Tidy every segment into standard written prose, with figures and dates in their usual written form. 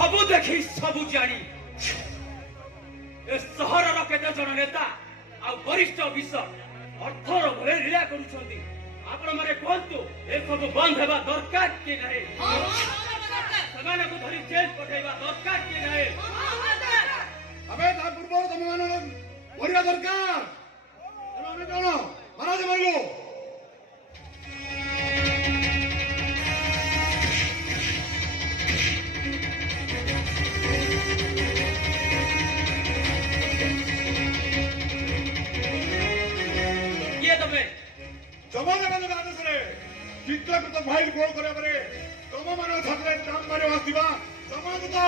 सबु देखी सबु जानी ए सहरर केते जन नेता आ वरिष्ठ अफिसर अर्थर भले लीला करूछंती आपण माने कोंतु ए सब बंद हेबा दरकार कि नाही सगाना को धरी जेल पठाइबा दरकार कि नाही अबे ता पूर्व तुम मानो ओरिया दरकार एमे जानो महाराज मांगो जमाने में लगा दे सरे चित्रकृत फाइल गोल करे परे तम मानो छात्र काम मारे वास्तिबा जमाने तो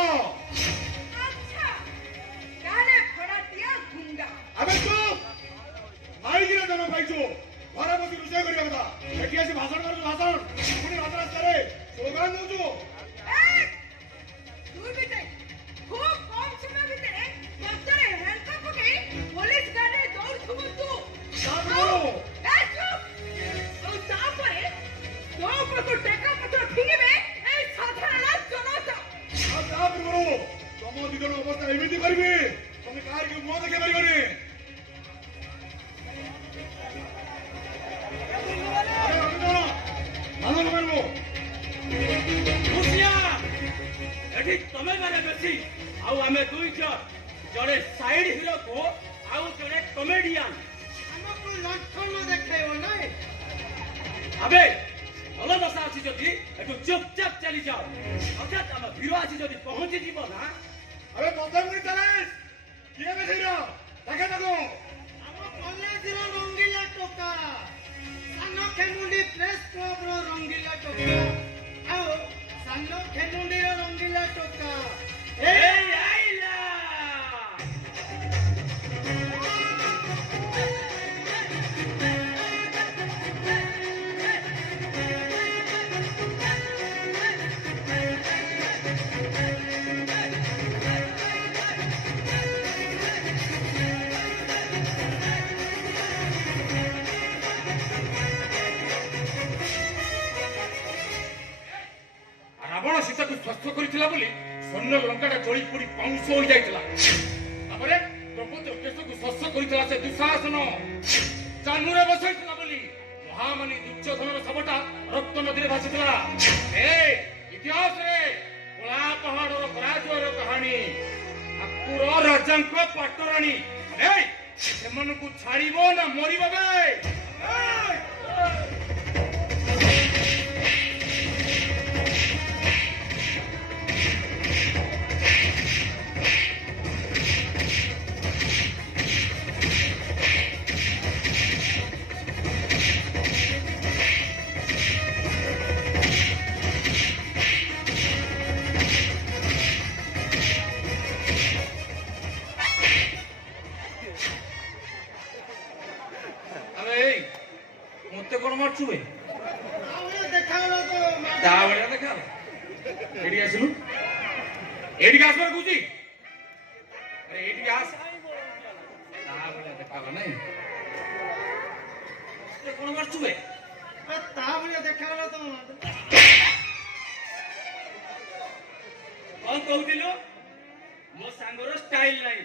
अच्छा काले फड़ाटिया गुंडा अबे चुप मारी गिरे जमा पाइছো घरे बसी रुषय करिया बता एठी आसी भाषण कर भाषण पुनी रात करे स्लोगान दउछु तू भी ते खूब कम समय भीतर बच्चे हेल्थ पके पुलिस गाड़ी दौड़ थुबु तू साबो तो टेका पत्र फिंगिबे ए साधारण जनता आप गुरु तम दिगन अवस्था एमिति करबे तमे कार के मुंह देखे परिबने मानो मानो मुसिया एठी तमे माने बेसी आउ हमें दुई जड़े साइड हीरो को आउ जड़े कॉमेडियन हमको लक्षण देखाइबो नै अबे भल दशा अच्छी जदि एठू चुपचाप चली जाओ अर्थात आम वीर आज जदि पहुंची जीव ना अबे बंदर मुड़ी चले किए में थीरो देखे देखो हम कॉलेज रो रंगीला टोका सानो खेमुंडी प्रेस क्लब रो रंगीला टोका आओ सानो खेमुंडी रो रंगीला टोका ए आइला रावण सीता को स्वस्थ करथिला बोली सैन्य लंकाटा जड़ी पड़ी पाउंस हो जाइतला तापरे द्रौपदी केश को स्वस्थ करथिला से दुशासन चानुरे बसैतला बोली महामनी दुर्योधनर शवटा रक्त नदी रे भासितला ए इतिहास रे कोला पहाड़र पराजयर कहानी अकुर राजांक पाटराणी ए सेमन को छाड़िबो ना मरिबो बे मत कौन मार्चु देखा एडी आसलु एडी आस पर कुजी अरे एडी आस ता बले देखावा नहीं ते कौन मार्चु ता बले देखाला तो कौन कहूतिलो मो सांगरो स्टाइल नहीं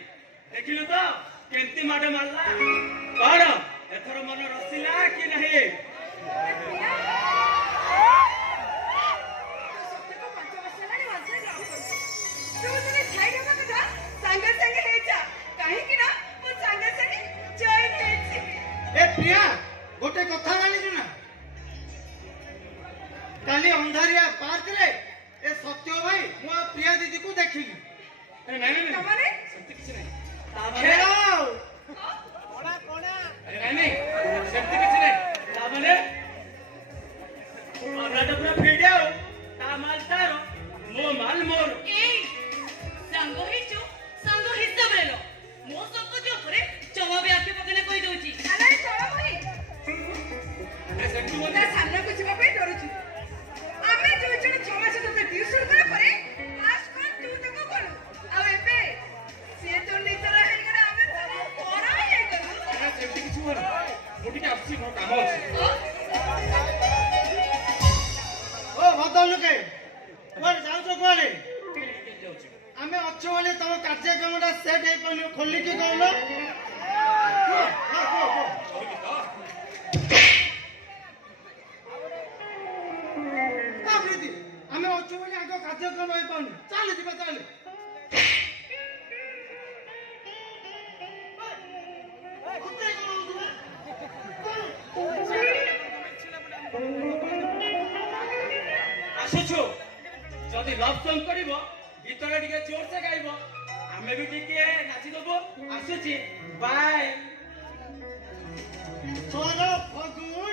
देखिलु तो केंती माडे मारला कौन एथर मन रसिला कि नहीं प्रिया गोटे कथा जानी ना काली अंधारिया पार्क रे ए सत्य भाई मु प्रिया दीदी को देखिली नहीं नहीं तमारे सत्य किछ नहीं खेलो अरे नहीं सत्य किछ नहीं तामने अनाटा पूरा वीडियो ता माल तारो मो माल मोर ए संग हिचो संग हिसाब रे लो मो सब जो करे जवाब आके पकने कोई दोची अरे चलो भाई अरे सत्य ना बोल सामने कुछ का पे डरुची आमे जो जण छमा से तो ट्यूशन करे परे आज कोन तू तको कोन आ एबे से तो नितर हे गरा आमे तो परा हे गरा अरे सत्य किछ बोल मोटी के आपसी मो काम अछि ओ भदल लोके कोन जाउ तो कोने जाउछ ଆମେ ଅଛୁ ବୋଲି ତମ କାର୍ଯ୍ୟକ୍ରମଟା ସେଟ୍ ହେଇପାରୁନି ଖୋଲିକି କହୁନ ପ୍ରୀତି ଆମେ ଅଛୁ ବୋଲି ଆଗ କାର୍ଯ୍ୟକ୍ରମ ହେଇପାରୁନି ଚାଲେ ଯିବା ଚାଲେ ଆସୁଛୁ ଯଦି ଲଭ୍ ସଙ୍ଗ କରିବ ଗୀତଟା ଟିକେ ଜୋରସେ ଗାଇବ ଆମେ ବି ଟିକେ ନାଚିଦେବୁ ଆସୁଛି ବାଏ ସ୍ୱର ଫଗୁ